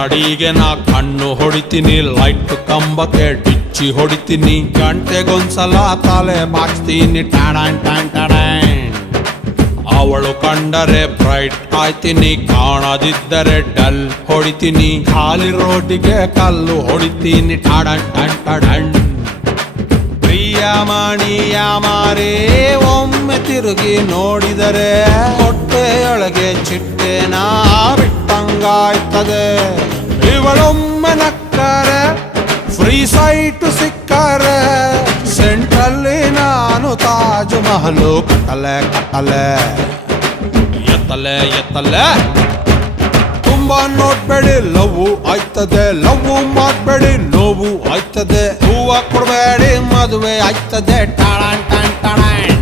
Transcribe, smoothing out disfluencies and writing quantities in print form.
ಕನ್ನಡಿಗೆ ನಾ ಕಣ್ಣು ಹೊಡಿತೀನಿ, ಲೈಟ್ ಕಂಬಕ್ಕೆ ಡಿಚ್ಚಿ ಹೊಡಿತೀನಿ, ಗಂಟೆಗೊಂದ್ಸಲ ತಲೆ ಬಾಚ್ತೀನಿ ಟಾಡಾನ್ ಟಾನ್ ಟಾಡಾನ್. ಅವಳು ಕಂಡರೆ ಬ್ರೈಟ್ ಆಯ್ತೀನಿ, ಕಾಣದಿದ್ದರೆ ಡಲ್ ಹೊಡಿತೀನಿ, ಖಾಲಿ ರೋಟಿಗೆ ಕಲ್ಲು ಹೊಡಿತೀನಿ ಟಾಡಾನ್ ಟಾನ್ ಟಾಡಾನ್. ಪ್ರಿಯಮಣಿಯ ಮಾರೇ ಒಮ್ಮೆ ತಿರುಗಿ ನೋಡಿದರೆ ಹೊಟ್ಟೆಯೊಳಗೆ ಚಿಟ್ಟೆನ ಬಿಟ್ಟಂಗಾಯ್ತದೆ. ಇವಳೊಮ್ಮೆ ನಕ್ಕರೆ ಫ್ರೀ ಸೈಟ್ ಸಿಕ್ಕರೆ ಸೆಂಟ್ರಲ್ಲಿ ನಾನು ತಾಜ್ ಮಹಲು ಕಟ್ಟಲೆ ಕಟ್ಟಲೆ. ಎತ್ತಲೆ ಎತ್ತಲೆ ತುಂಬಾ ನೋಡ್ಬೇಡಿ ಲವ್ ಆಯ್ತದೆ, ಲವ್ ಮಾಡ್ಬೇಡಿ ನೋವು ಆಯ್ತದೆ, ಹೂವ ಕೊಡ್ಬೇಡಿ ಮದುವೆ ಆಯ್ತದೆ ಟಾಳಾನ್ ಟಾನ್ ಟಾಳಾನ್.